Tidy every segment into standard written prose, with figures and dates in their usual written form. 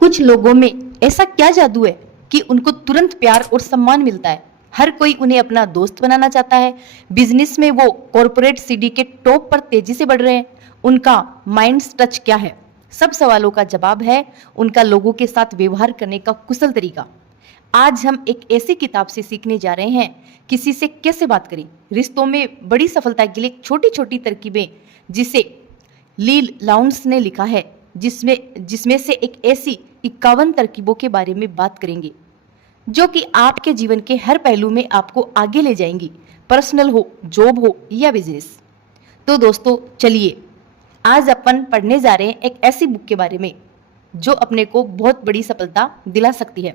कुछ लोगों में ऐसा क्या जादू है कि उनको तुरंत प्यार और सम्मान मिलता है। हर कोई उन्हें अपना दोस्त बनाना चाहता है। बिजनेस में वो कॉर्पोरेट सीढ़ी के टॉप पर तेजी से बढ़ रहे हैं। उनका माइंड टच क्या है? सब सवालों का जवाब है उनका लोगों के साथ व्यवहार करने का कुशल तरीका। आज हम एक ऐसी किताब से सीखने जा रहे हैं किसी से कैसे बात करें। रिश्तों में बड़ी सफलता के लिए छोटी छोटी तरकीबें, जिसे ली लाउंस ने लिखा है, जिसमें से एक ऐसी 51 तरकीबों के बारे में बात करेंगे जो कि आपके जीवन के हर पहलू में आपको आगे ले जाएंगी, पर्सनल हो, जॉब हो या बिजनेस। तो दोस्तों चलिए, आज अपन पढ़ने जा रहे हैं एक ऐसी बुक के बारे में जो अपने को बहुत बड़ी सफलता दिला सकती है।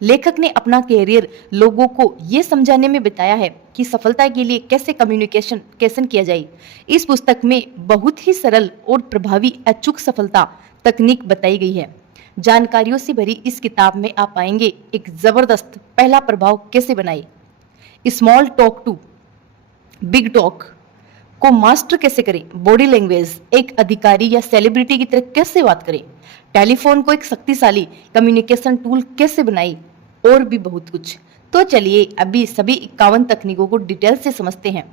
लेखक ने अपना कैरियर लोगों को ये समझाने में बिताया है कि सफलता के लिए कैसे कम्युनिकेशन किया जाए। इस पुस्तक में बहुत ही सरल और प्रभावी अचूक सफलता तकनीक बताई गई है। जानकारियों से भरी इस किताब में आप पाएंगे एक जबरदस्त पहला प्रभाव कैसे बनाए, small talk to big talk को मास्टर कैसे करें, बॉडी लैंग्वेज एक अधिकारी या सेलिब्रिटी की तरह कैसे बात करें, टेलीफोन को एक शक्तिशाली कम्युनिकेशन टूल कैसे बनाएं, और भी बहुत कुछ। तो चलिए अभी सभी 51 तकनीकों को डिटेल से समझते हैं।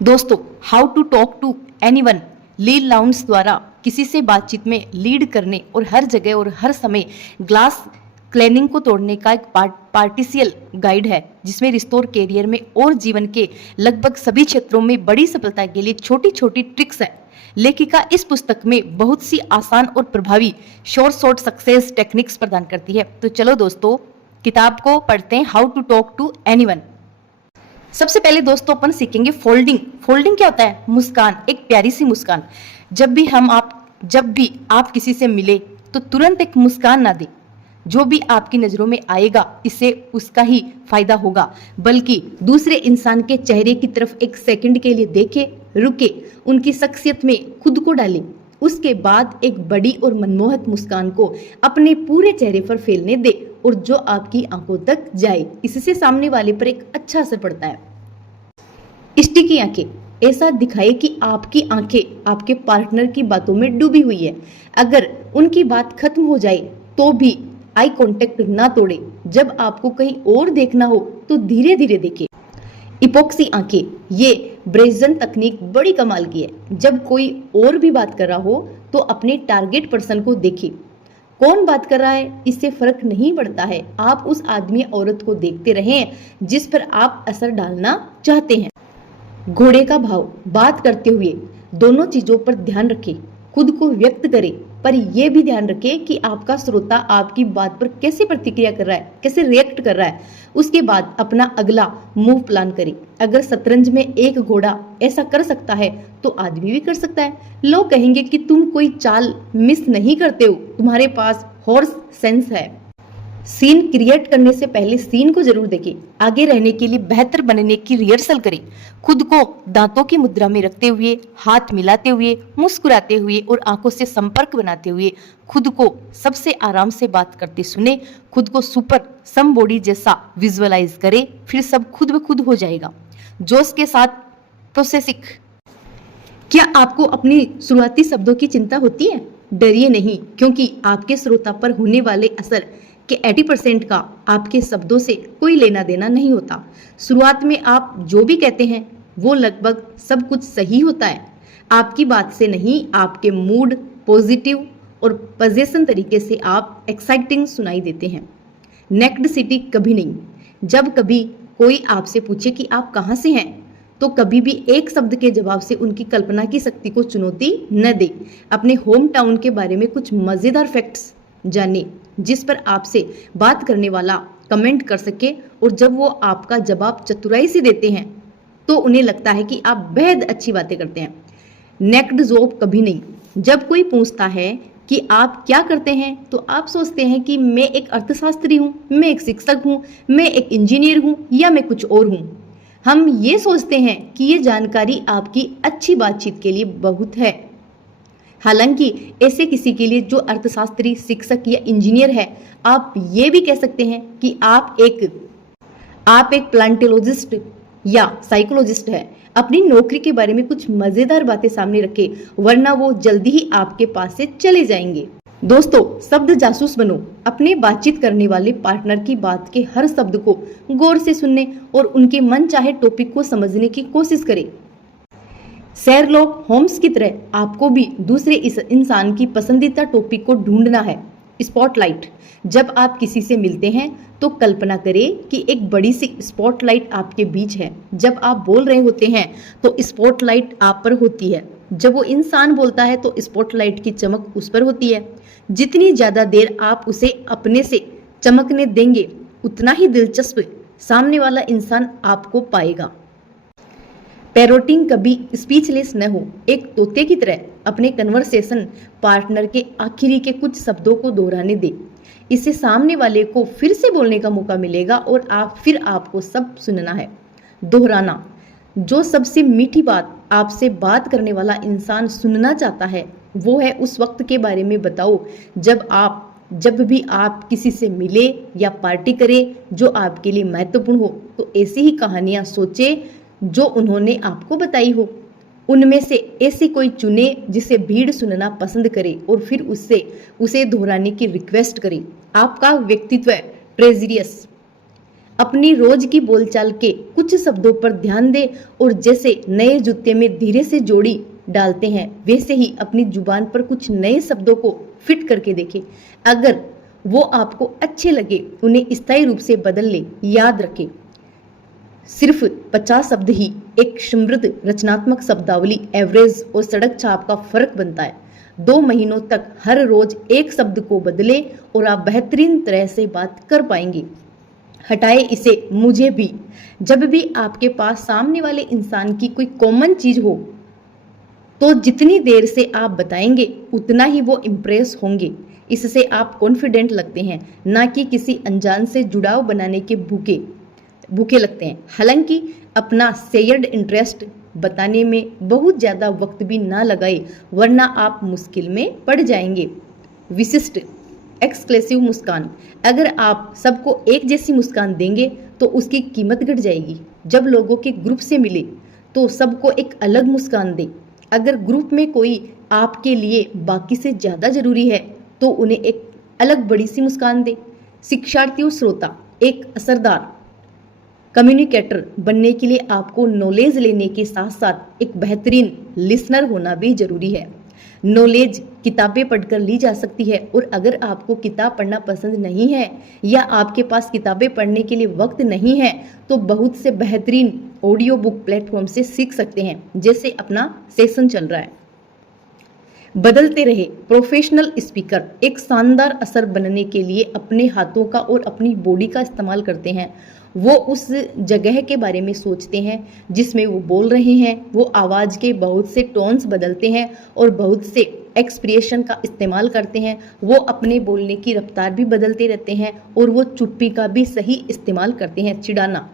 दोस्तों, how to talk to anyone Leil Lowndes द्वारा किसी से बातचीत में लीड करने और हर जगह और हर समय ग्लास क्लीनिंग को तोड़ने का एक पार्टिशियल गाइड है, जिसमें रिश्तों और कैरियर में और जीवन के लगभग सभी क्षेत्रों में बड़ी सफलता के लिए छोटी छोटी ट्रिक्स है। लेखिका इस पुस्तक में बहुत सी आसान और प्रभावी शॉर्ट सक्सेस टेक्निक्स प्रदान करती है। तो चलो दोस्तों, किताब को पढ़ते हैं, how to talk to anyone. सबसे पहले दोस्तों अपन सीखेंगे फोल्डिंग क्या होता है? मुस्कान, एक प्यारी सी मुस्कान। जब भी आप किसी से मिले तो तुरंत एक मुस्कान ना दें। जो भी आपकी नजरों में आएगा इससे उसका ही फायदा होगा, बल्कि दूसरे इंसान के चेहरे की तरफ एक सेकंड के लिए देखे, रुके, उनकी शख्सियत में खुद को डालें। उसके बाद एक बड़ी और मनमोहक मुस्कान को अपने पूरे चेहरे पर फैलने दे और जो आपकी आंखों तक जाए। इससे सामने वाले पर एक अच्छा असर पड़ता है। स्टिकी आंखें, ऐसा दिखाए कि आपकी आंखें आपके पार्टनर की बातों में डूबी हुई है। अगर उनकी बात खत्म हो जाए तो भी आई कांटेक्ट ना तोड़े। जब आपको कहीं और देखना हो तो धीरे धीरे देखें। इपोक्सी आंखें, ये ब्रेजन तकनीक बड़ी कमाल की है। जब कोई और भी बात कर रहा हो तो अपने टारगेट पर्सन को देखें। कौन बात कर रहा है इससे फर्क नहीं पड़ता है, आप उस आदमी औरत को देखते रहें जिस पर आप असर डालना चाहते हैं। घोड़े का भाव, बात करते हुए दोनों चीजों पर ध्यान रखें। खुद को व्यक्त करें, पर यह भी ध्यान रखें कि आपका श्रोता आपकी बात पर कैसे प्रतिक्रिया कर रहा है, कैसे रिएक्ट कर रहा है। उसके बाद अपना अगला मूव प्लान करें। अगर शतरंज में एक घोड़ा ऐसा कर सकता है तो आदमी भी कर सकता है। लोग कहेंगे कि तुम कोई चाल मिस नहीं करते हो, तुम्हारे पास हॉर्स सेंस है। सीन क्रिएट करने से पहले सीन को जरूर देखें। आगे रहने के लिए बेहतर बनने की रिहर्सल करें। खुद को दांतों की मुद्रा में रखते हुए, हाथ मिलाते हुए, मुस्कुराते हुए और आंखों से संपर्क बनाते हुए खुद को सबसे आराम से बात करते सुने। खुद को सुपर सम बॉडी जैसा विजुअलाइज करें, फिर सब खुद ब खुद हो जाएगा। जोश के साथ प्रोसेसिंग, क्या आपको अपनी शुरुआती शब्दों की चिंता होती है? डरिए नहीं, क्योंकि आपके श्रोता पर होने वाले असर के 80% का आपके शब्दों से कोई लेना देना नहीं होता। शुरुआत में आप जो भी कहते हैं वो लगभग सब कुछ सही होता है। आपकी बात से नहीं, आपके मूड, पॉजिटिव और पजेशन तरीके से आप एक्साइटिंग सुनाई देते हैं। नेक्ड सिटी कभी नहीं। जब कभी कोई आपसे पूछे कि आप कहाँ से हैं तो कभी भी एक शब्द के जवाब से उनकी कल्पना की शक्ति को चुनौती न दे। अपने होम टाउन के बारे में कुछ मजेदार फैक्ट्स जाने जिस पर आपसे बात करने वाला कमेंट कर सके, और जब वो आपका जवाब चतुराई से देते हैं तो उन्हें लगता है कि आप बेहद अच्छी बातें करते हैं। नेक्ड जॉब कभी नहीं। जब कोई पूछता है कि आप क्या करते हैं तो आप सोचते हैं कि मैं एक अर्थशास्त्री हूँ, मैं एक शिक्षक हूँ, मैं एक इंजीनियर हूँ या मैं कुछ और हूँ। हम ये सोचते हैं कि ये जानकारी आपकी अच्छी बातचीत के लिए बहुत है। हालांकि ऐसे किसी के लिए जो अर्थशास्त्री, शिक्षक या इंजीनियर है, आप ये भी कह सकते हैं कि आप एक प्लांटोलॉजिस्ट या साइकोलॉजिस्ट है। अपनी नौकरी के बारे में कुछ मजेदार बातें सामने रखें, वरना वो जल्दी ही आपके पास से चले जाएंगे। दोस्तों, शब्द जासूस बनो। अपने बातचीत करने वाले पार्टनर की बात के हर शब्द को गौर से सुनने और उनके मन चाहे टॉपिक को समझने की कोशिश करें। शेरलॉक होम्स की तरह आपको भी दूसरे इस इंसान की पसंदीदा टॉपिक को ढूंढना है। स्पॉटलाइट। जब आप किसी से मिलते हैं तो कल्पना करें कि एक बड़ी सी स्पॉटलाइट आपके बीच है। जब आप बोल रहे होते हैं तो स्पॉटलाइट आप पर होती है। जब वो इंसान बोलता है तो स्पॉटलाइट की चमक उस पर होती है। जितनी ज़्यादा देर आप उसे अपने से चमकने देंगे उतना ही दिलचस्प सामने वाला इंसान आपको पाएगा। पैरोटिंग कभी स्पीचलेस न हो। एक तोते की तरह अपने कन्वर्सेशन पार्टनर के आखिरी के कुछ शब्दों को दोहराने दे। इससे सामने वाले को फिर से बोलने का मौका मिलेगा और आपको सब सुनना है। दोहराना। जो सबसे मीठी बात आपसे बात करने वाला इंसान सुनना चाहता है वो है उस वक्त के बारे में बताओ जब भी आप किसी से मिले या पार्टी करें जो आपके लिए महत्वपूर्ण हो। तो ऐसी ही कहानियां सोचें जो उन्होंने आपको बताई हो। उनमें से ऐसी कोई चुने जिसे भीड़ सुनना पसंद करे और फिर उसे दोहराने की रिक्वेस्ट करे। आपका व्यक्तित्व ट्रेजरियस। अपनी रोज की बोलचाल के कुछ शब्दों पर ध्यान दें और जैसे नए जूते में धीरे से जोड़ी डालते हैं वैसे ही अपनी जुबान पर कुछ नए शब्दों को फिट करके देखें। अगर वो आपको अच्छे लगे उन्हें स्थायी रूप से बदल लें। याद रखें, सिर्फ 50 शब्द ही एक समृद्ध रचनात्मक शब्दावली एवरेज और सड़क छाप का फर्क बनता है। 2 महीनों तक हर रोज एक शब्द को बदले और आप बेहतरीन तरह से बात कर पाएंगे। हटाए इसे मुझे भी। जब भी आपके पास सामने वाले इंसान की कोई कॉमन चीज हो तो जितनी देर से आप बताएंगे उतना ही वो इम्प्रेस होंगे। इससे आप कॉन्फिडेंट लगते हैं, ना कि किसी अनजान से जुड़ाव बनाने के भूखे लगते हैं। हालांकि अपना शेयर्ड इंटरेस्ट बताने में बहुत ज़्यादा वक्त भी ना लगाए वरना आप मुश्किल में पड़ जाएंगे। विशिष्ट एक्सक्लूसिव मुस्कान। अगर आप सबको एक जैसी मुस्कान देंगे तो उसकी कीमत घट जाएगी। जब लोगों के ग्रुप से मिले तो सबको एक अलग मुस्कान दें। अगर ग्रुप में कोई आपके लिए बाकी से ज़्यादा जरूरी है तो उन्हें एक अलग बड़ी सी मुस्कान दें। शिक्षार्थी और श्रोता। एक असरदार कम्युनिकेटर बनने के लिए आपको नॉलेज लेने के साथ साथ एक बेहतरीन लिसनर होना भी जरूरी है। नॉलेज किताबें पढ़कर ली जा सकती है और अगर आपको किताब पढ़ना पसंद नहीं है या आपके पास किताबें पढ़ने के लिए वक्त नहीं है तो बहुत से बेहतरीन ऑडियो बुक प्लेटफॉर्म से सीख सकते हैं, जैसे अपना सेशन चल रहा है। बदलते रहे प्रोफेशनल स्पीकर एक शानदार असर बनने के लिए अपने हाथों का और अपनी बॉडी का इस्तेमाल करते हैं। वो उस जगह के बारे में सोचते हैं जिसमें वो बोल रहे हैं। वो आवाज़ के बहुत से टोन्स बदलते हैं और बहुत से एक्सप्रेशन का इस्तेमाल करते हैं। वो अपने बोलने की रफ्तार भी बदलते रहते हैं और वो चुप्पी का भी सही इस्तेमाल करते हैं। चिढ़ाना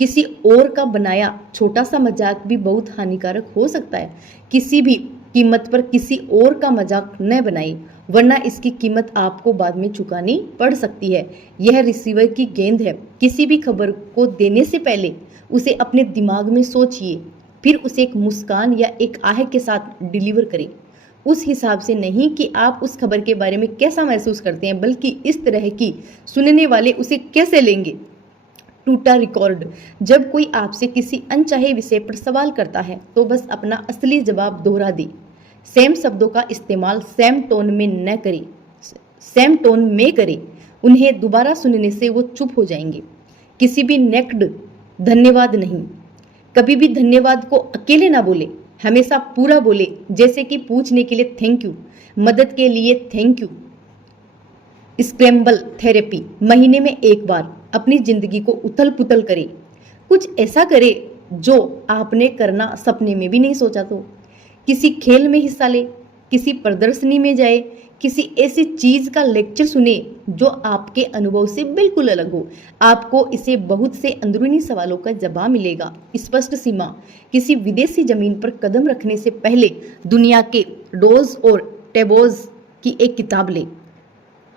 किसी और का बनाया छोटा सा मजाक भी बहुत हानिकारक हो सकता है। किसी भी कीमत पर किसी और का मजाक न बनाएं वरना इसकी कीमत आपको बाद में चुकानी पड़ सकती है। यह रिसीवर की गेंद है। किसी भी खबर को देने से पहले उसे अपने दिमाग में सोचिए, फिर उसे एक मुस्कान या एक आह के साथ डिलीवर करें। उस हिसाब से नहीं कि आप उस खबर के बारे में कैसा महसूस करते हैं, बल्कि इस तरह की सुनने वाले उसे कैसे लेंगे। टूटा रिकॉर्ड। जब कोई आपसे किसी अनचाहे विषय पर सवाल करता है तो बस अपना असली जवाब दोहरा दे। सेम शब्दों का इस्तेमाल सेम टोन में करें। उन्हें दोबारा सुनने से वो चुप हो जाएंगे। किसी भी नेक्ड धन्यवाद नहीं। कभी भी धन्यवाद को अकेले ना बोले, हमेशा पूरा बोले। जैसे कि पूछने के लिए थैंक यू, मदद के लिए थैंक यू। Scramble therapy. महीने में एक बार अपनी जिंदगी को उथल पुथल करें। कुछ ऐसा करें जो आपने करना सपने में भी नहीं सोचा। तो किसी खेल में हिस्सा ले, किसी प्रदर्शनी में जाए, किसी ऐसी चीज का लेक्चर सुने जो आपके अनुभव से बिल्कुल अलग हो। आपको इसे बहुत से अंदरूनी सवालों का जवाब मिलेगा। स्पष्ट सीमा। किसी विदेशी जमीन पर कदम रखने से पहले दुनिया के डोज और टेबोज की एक किताब ले।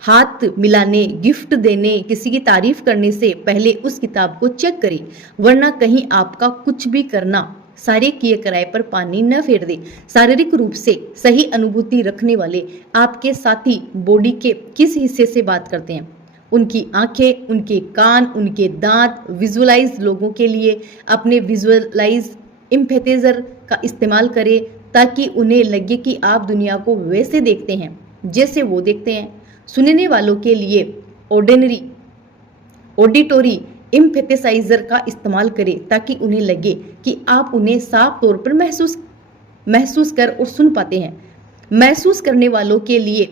हाथ मिलाने, गिफ्ट देने, किसी की तारीफ करने से पहले उस किताब को चेक करें वरना कहीं आपका कुछ भी करना सारे किए किराए पर पानी न फेर दे। शारीरिक रूप से सही अनुभूति रखने वाले आपके साथी बॉडी के किस हिस्से से बात करते हैं? उनकी आंखें, उनके कान, उनके दांत। विजुअलाइज लोगों के लिए अपने विजुअलाइज इम्फेथेजर का इस्तेमाल करें ताकि उन्हें लगे कि आप दुनिया को वैसे देखते हैं जैसे वो देखते हैं। सुनने वालों के लिए ऑडिटोरी इम्फेथेसाइजर का इस्तेमाल करें ताकि उन्हें लगे कि आप उन्हें साफ तौर पर महसूस कर और सुन पाते हैं। महसूस करने वालों के लिए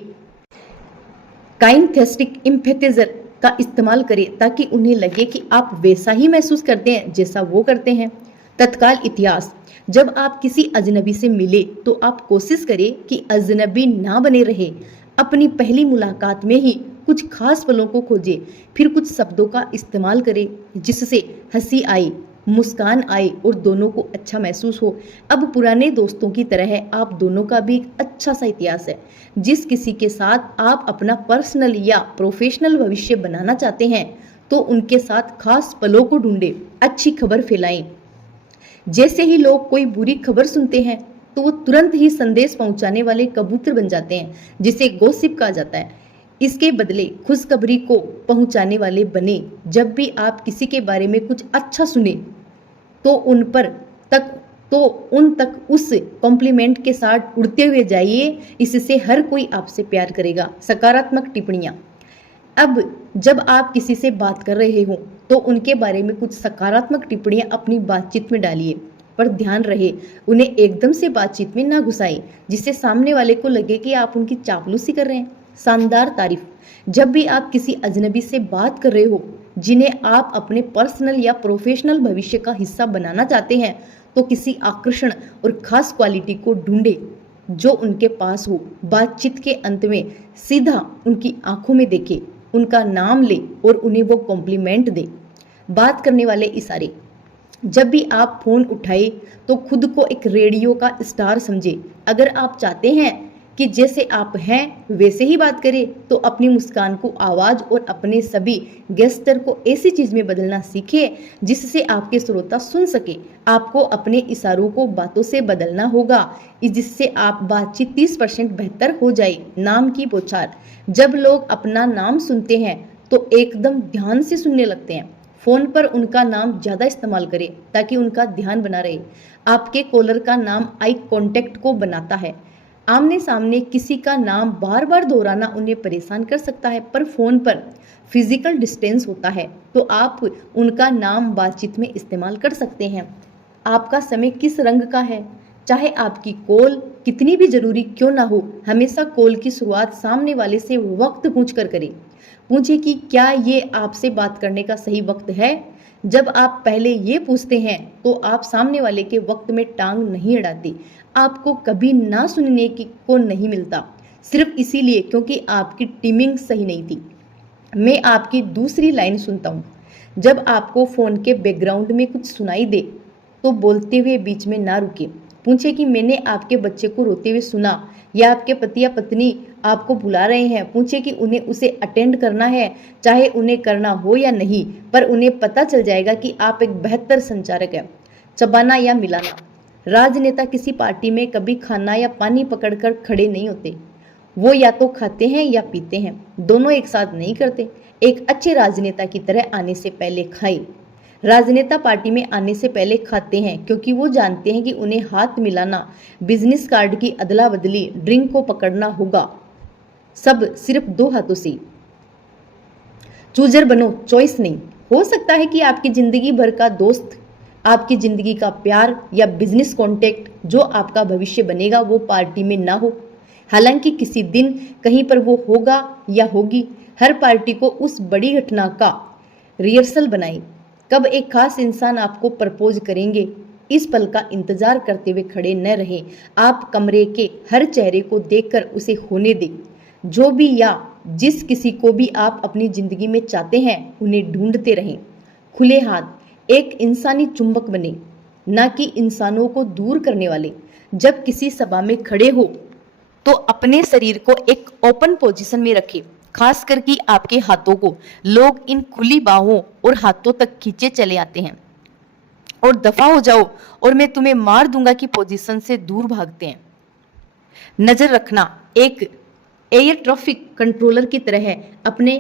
काइनेस्थेटिक इम्फेथेजर का इस्तेमाल करें ताकि उन्हें लगे कि आप वैसा ही महसूस करते हैं जैसा वो करते हैं। तत्काल इतिहास। जब आप किसी अजनबी से मिले तो आप कोशिश करें कि अजनबी ना बने रहे। अपनी पहली मुलाकात में ही कुछ खास पलों को खोजें, फिर कुछ शब्दों का इस्तेमाल करें जिससे हंसी आए, मुस्कान आए और दोनों को अच्छा महसूस हो। अब पुराने दोस्तों की तरह है, आप दोनों का भी एक अच्छा सा इतिहास है। जिस किसी के साथ आप अपना पर्सनल या प्रोफेशनल भविष्य बनाना चाहते हैं तो उनके साथ खास पलों को ढूंढें, अच्छी खबर फैलाएं। जैसे ही लोग कोई बुरी खबर सुनते हैं तो वो तुरंत ही संदेश पहुंचाने वाले कबूतर बन जाते हैं जिसे गॉसिप कहा जाता है। इसके बदले खुशखबरी को पहुंचाने वाले बने। जब भी आप किसी के बारे में कुछ अच्छा सुने तो उन तक उस कॉम्प्लीमेंट के साथ उड़ते हुए जाइए। इससे हर कोई आपसे प्यार करेगा। सकारात्मक टिप्पणियां। अब जब आप किसी से बात कर रहे हो तो उनके बारे में कुछ सकारात्मक टिप्पणियां अपनी बातचीत में डालिए, पर ध्यान रहे उन्हें एकदम से बातचीत में ना घुसाएं जिससे सामने वाले को लगे कि आप उनकी चापलूसी कर रहे हैं। शानदार तारीफ। जब भी आप किसी अजनबी से बात कर रहे हो जिन्हें आप अपने पर्सनल या प्रोफेशनल भविष्य का हिस्सा बनाना चाहते हैं तो किसी आकर्षण और खास क्वालिटी को ढूंढे जो उनके पास हो। बातचीत के अंत में सीधा उनकी आंखों में देखे, उनका नाम ले और उन्हें वो कॉम्प्लीमेंट दे। बात करने वाले इशारे। जब भी आप फोन उठाए तो खुद को एक रेडियो का स्टार समझे। अगर आप चाहते हैं कि जैसे आप हैं वैसे ही बात करें तो अपनी मुस्कान को आवाज और अपने सभी गेस्टर को ऐसी चीज में बदलना सीखें जिससे आपके श्रोता सुन सके। आपको अपने इशारों को बातों से बदलना होगा जिससे आप बातचीत 30% बेहतर हो जाए। नाम की बौछार। जब लोग अपना नाम सुनते हैं तो एकदम ध्यान से सुनने लगते हैं। फोन पर उनका नाम ज्यादा इस्तेमाल करें ताकि उनका ध्यान बना रहे। आपके कॉलर का नाम आई कांटेक्ट को बनाता है। आमने सामने किसी का नाम बार बार दोहराना उन्हें परेशान कर सकता है, पर फोन पर फिजिकल डिस्टेंस होता है तो आप उनका नाम बातचीत में इस्तेमाल कर सकते हैं। आपका समय किस रंग का है? चाहे आपकी कॉल कितनी भी जरूरी क्यों ना हो, हमेशा कॉल की शुरुआत सामने वाले से वक्त पूछकर करें। पूछे कि क्या ये आपसे बात करने का सही वक्त है। जब आप पहले ये पूछते हैं तो आप सामने वाले के वक्त में टांग नहीं अड़ाते। आपको कभी ना सुनने को नहीं मिलता, सिर्फ इसीलिए क्योंकि आपकी टीमिंग सही नहीं थी। मैं आपकी दूसरी लाइन सुनता हूँ। जब आपको फोन के बैकग्राउंड में कुछ सुनाई दे तो बोलते हुए बीच में ना रुके। पूछे कि मैंने आपके बच्चे को रोते हुए सुना, या आपके पति या पत्नी आपको बुला रहे हैं। पूछे कि उन्हें उसे अटेंड करना है, चाहे उन्हें करना हो या नहीं, पर उन्हें पता चल जाएगा कि आप एक बेहतर संचारक हैं। चबाना या मिलाना। राजनेता किसी पार्टी में कभी खाना या पानी पकड़कर खड़े नहीं होते। वो या तो खाते हैं या पीते हैं, दोनों एक साथ नहीं करते। एक अच्छे राजनेता की तरह आने से पहले खाए। राजनेता पार्टी में आने से पहले खाते हैं क्योंकि वो जानते हैं कि उन्हें हाथ मिलाना, बिजनेस कार्ड की अदला बदली, ड्रिंक को पकड़ना होगा, सब सिर्फ 2 हाथों से। चूजर बनो, चॉइस नहीं। हो सकता है कि आपकी जिंदगी भर का दोस्त, आपकी जिंदगी का प्यार या बिजनेस कॉन्टेक्ट जो आपका भविष्य बनेगा वो पार्टी में ना हो। हालांकि किसी दिन कहीं पर वो होगा या होगी। हर पार्टी को उस बड़ी घटना का रिहर्सल बनाएं। कब एक खास इंसान आपको प्रपोज करेंगे, इस पल का इंतजार करते हुए खड़े न रहें। आप कमरे के हर चेहरे को देखकर उसे होने दें। जो भी या जिस किसी को भी आप अपनी जिंदगी में चाहते हैं उन्हें ढूंढते रहें। खुले हाथ। एक इंसानी चुंबक बने, न कि इंसानों को दूर करने वाले। जब किसी सभा में खड़े हो तो अपने शरीर को एक ओपन पोजीशन में रखें, खास करके आपके हाथों को। लोग इन खुली बाहों और हाथों तक खींचे चले आते हैं और दफा हो जाओ और मैं तुम्हें मार दूंगा की पोजीशन से दूर भागते हैं। नजर रखना, एक एयर ट्रैफिक कंट्रोलर की तरह अपने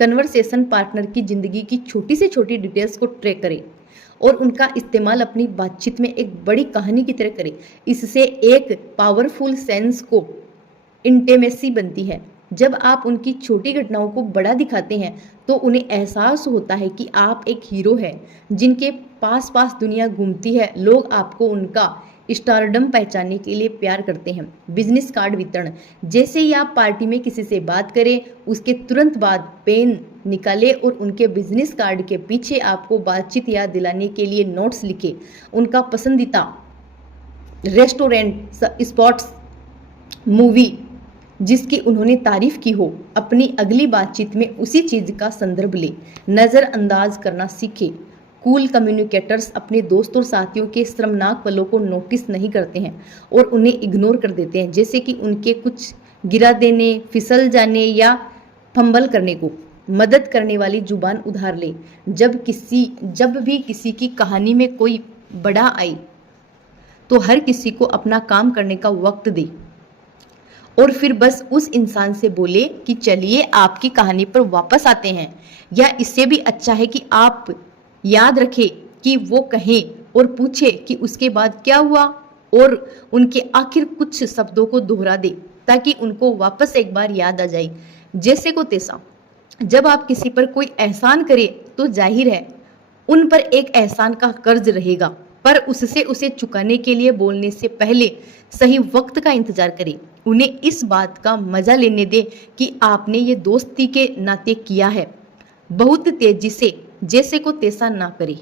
कन्वर्सेशन पार्टनर की जिंदगी की छोटी से छोटी डिटेल्स को ट्रैक करें और उनका इस्तेमाल अपनी बातचीत में एक बड़ी कहानी की तरह करें। इससे एक पावरफुल सेंस को इंटीमेसी बनती है। जब आप उनकी छोटी घटनाओं को बड़ा दिखाते हैं तो उन्हें एहसास होता है कि आप एक हीरो हैं जिनके पास पास दुनिया घूमती है। लोग आपको उनका स्टारडम पहचानने के लिए प्यार करते हैं। बिजनेस कार्ड वितरण, जैसे ही आप पार्टी में किसी से बात करें उसके तुरंत बाद पेन निकालें और उनके बिजनेस कार्ड के पीछे आपको बातचीत याद दिलाने के लिए नोट्स लिखें। उनका पसंदीदा रेस्टोरेंट, स्पॉट्स, मूवी जिसकी उन्होंने तारीफ की हो, अपनी अगली बातचीत में उसी चीज का संदर्भ ले। नज़रअंदाज करना सीखें। कूल कम्युनिकेटर्स अपने दोस्तों और साथियों के शर्मनाक पलों को नोटिस नहीं करते हैं और उन्हें इग्नोर कर देते हैं, जैसे कि उनके कुछ गिरा देने, फिसल जाने या फंबल करने को। मदद करने वाली जुबान उधार ले। जब भी किसी की कहानी में कोई बड़ा आए तो हर किसी को अपना काम करने का वक्त दे और फिर बस उस इंसान से बोले कि चलिए आपकी कहानी पर वापस आते हैं। या इससे भी अच्छा है कि आप याद रखें कि वो कहें और पूछे कि उसके बाद क्या हुआ और उनके आखिर कुछ शब्दों को दोहरा दे ताकि उनको वापस एक बार याद आ जाए। जैसे को तैसा, जब आप किसी पर कोई एहसान करें तो जाहिर है उन पर एक एहसान का कर्ज रहेगा, पर उससे उसे चुकाने के लिए बोलने से पहले सही वक्त का इंतजार करें। उन्हें इस बात का मजा लेने दें कि आपने ये दोस्ती के नाते किया है। बहुत तेजी से जैसे को तैसा ना करें।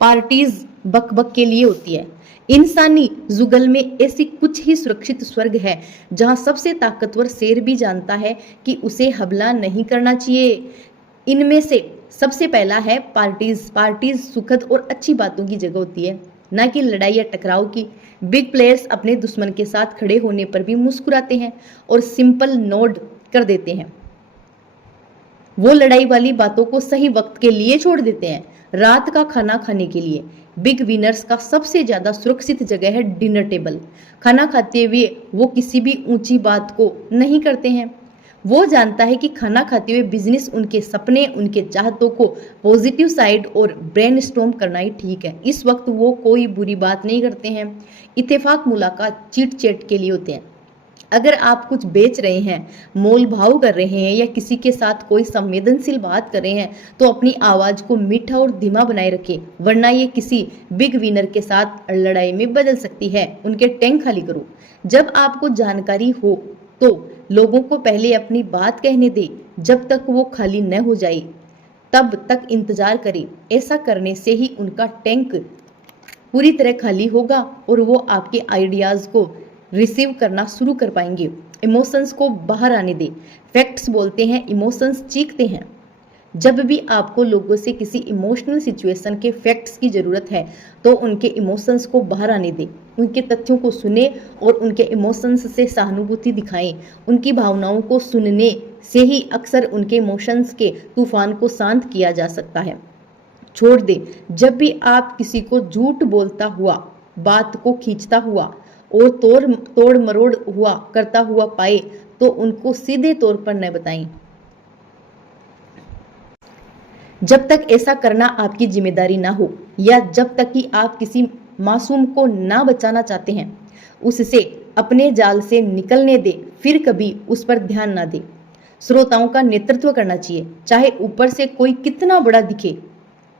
पार्टीज बकबक के लिए होती है। इंसानी जुगल में ऐसी कुछ ही सुरक्षित स्वर्ग है जहां सबसे ताकतवर शेर भी जानता है कि उसे हमला नहीं करना चाहिए। इनमें से सबसे पहला है पार्टीज सुखद और अच्छी बातों की जगह होती है, ना कि लड़ाई या टकराव की। बिग प्लेयर्स अपने दुश्मन के साथ खड़े होने पर भी मुस्कुराते हैं और सिंपल नोड कर देते हैं। वो लड़ाई वाली बातों को सही वक्त के लिए छोड़ देते हैं। रात का खाना खाने के लिए बिग विनर्स का सबसे ज्यादा सुरक्षित जगह है डिनर टेबल। खाना खाते हुए वो किसी भी ऊंची बात को नहीं करते हैं। वो जानता है कि खाना खाते हुए बिजनेस, उनके सपने, उनके चाहतों को पॉजिटिव साइड और ब्रेनस्टॉर्म करना ही ठीक है। इस वक्त वो कोई बुरी बात नहीं करते हैं। इत्तेफाक मुलाकात चीट चैट के लिए होते हैं। अगर आप कुछ बेच रहे हैं, मोल भाव कर रहे हैं या किसी के साथ कोई संवेदनशील बात कर रहे हैं तो अपनी आवाज को मीठा और धीमा बनाए रखें, वरना ये किसी बिग विनर के साथ लड़ाई में बदल सकती है। उनके टैंक खाली करो। जब आपको जानकारी हो तो लोगों को पहले अपनी बात कहने दे। जब तक वो खाली न हो जाए तब तक इंतजार करें। ऐसा करने से ही उनका टैंक पूरी तरह खाली होगा और वो आपके आइडियाज को रिसीव करना शुरू कर पाएंगे। इमोशंस को बाहर आने दें। फैक्ट्स बोलते हैं, इमोशंस चीखते हैं। जब भी आपको लोगों से किसी इमोशनल सिचुएशन के फैक्ट्स की ज़रूरत है तो उनके इमोशंस को बाहर आने दें। उनके तथ्यों को सुने और उनके इमोशंस से सहानुभूति दिखाएं। उनकी भावनाओं को सुनने से ही अक्सर उनके इमोशंस के तूफान को शांत किया जा सकता है। छोड़ दें। जब भी आप किसी को झूठ बोलता हुआ, बात को खींचता हुआ और तोड़ मरोड़ हुआ करता हुआ पाए तो उनको सीधे तौर पर न बताएं। जब तक ऐसा करना आपकी जिम्मेदारी ना हो या जब तक कि आप किसी मासूम को ना बचाना चाहते हैं, उससे अपने जाल से निकलने दे, फिर कभी उस पर ध्यान ना दे। श्रोताओं का नेतृत्व करना चाहिए, चाहे ऊपर से कोई कितना बड़ा दिखे,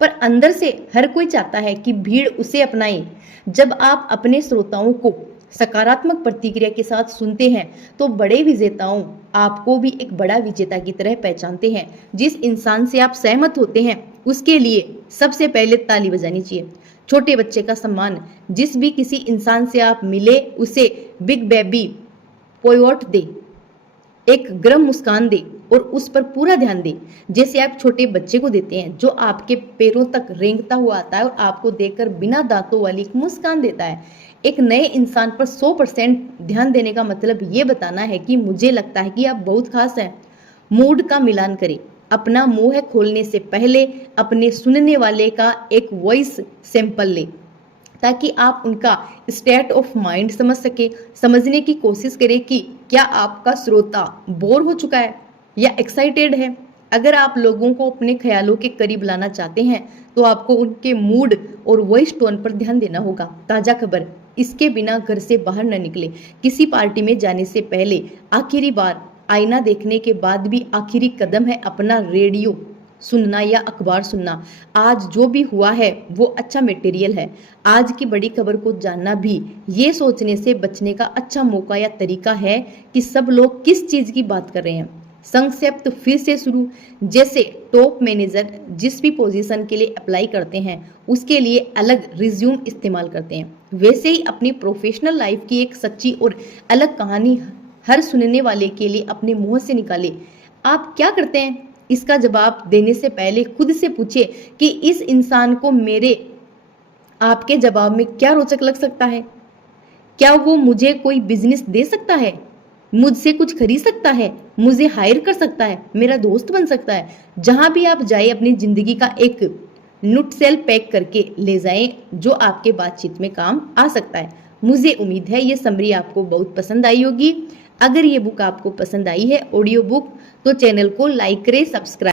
पर अंदर से हर कोई चाहता है कि भीड़ उसे अपनाए। जब आप अपने श्रोताओं को सकारात्मक प्रतिक्रिया के साथ सुनते हैं तो बड़े विजेताओं आपको भी एक बड़ा विजेता की तरह पहचानते हैं। जिस इंसान से आप सहमत होते हैं उसके लिए सबसे पहले ताली बजानी चाहिए। छोटे बच्चे का सम्मान। जिस भी किसी इंसान से आप मिले उसे बिग बेबी पोयोट दे, एक गर्म मुस्कान दे और उस पर पूरा ध्यान दे, जैसे आप छोटे बच्चे को देते हैं जो आपके पैरों तक रेंगता हुआ आता है और आपको देखकर बिना दांतों वाली एक मुस्कान देता है। एक नए इंसान पर 100% ध्यान देने का मतलब ये बताना है कि मुझे लगता है कि आप बहुत खास हैं। मूड का मिलान करें। अपना मुंह खोलने से पहले अपने सुनने वाले का एक वॉइस सैंपल ले, ताकि आप उनका स्टेट ऑफ माइंड समझ सके। समझने की कोशिश करें कि क्या आपका श्रोता बोर हो चुका है या एक्साइटेड है। अगर आप लोगों को अपने ख्यालों के करीब लाना चाहते हैं तो आपको उनके मूड और वॉइस टोन पर ध्यान देना होगा। ताज़ा खबर, इसके बिना घर से बाहर न निकले। किसी पार्टी में जाने से पहले आखिरी बार आईना देखने के बाद भी आखिरी कदम है अपना रेडियो सुनना या अखबार सुनना। आज जो भी हुआ है वो अच्छा मटेरियल है। आज की बड़ी खबर को जानना भी ये सोचने से बचने का अच्छा मौका या तरीका है कि सब लोग किस चीज़ की बात कर रहे हैं। संक्षिप्त फिर से शुरू। जैसे टॉप मैनेजर जिस भी पोजीशन के लिए अप्लाई करते हैं उसके लिए अलग रिज्यूम इस्तेमाल करते हैं, वैसे ही अपनी प्रोफेशनल लाइफ की एक सच्ची और अलग कहानी हर सुनने वाले के लिए अपने मुंह से निकाले। आप क्या करते हैं? इसका जवाब देने से पहले खुद से पूछिए कि इस इंसान को मेरे आपके जवाब में क्या रोचक लग सकता है। क्या वो मुझे कोई बिजनेस दे सकता है, मुझसे कुछ खरीद सकता है, मुझे हायर कर सकता है, मेरा दोस्त बन सकता है। जहां भी आप जाए अपनी जिंदगी का एक नुटसेल पैक करके ले जाएं जो आपके बातचीत में काम आ सकता है। मुझे उम्मीद है ये समरी आपको बहुत पसंद आई होगी। अगर ये बुक आपको पसंद आई है, ऑडियो बुक, तो चैनल को लाइक करें, सब्सक्राइब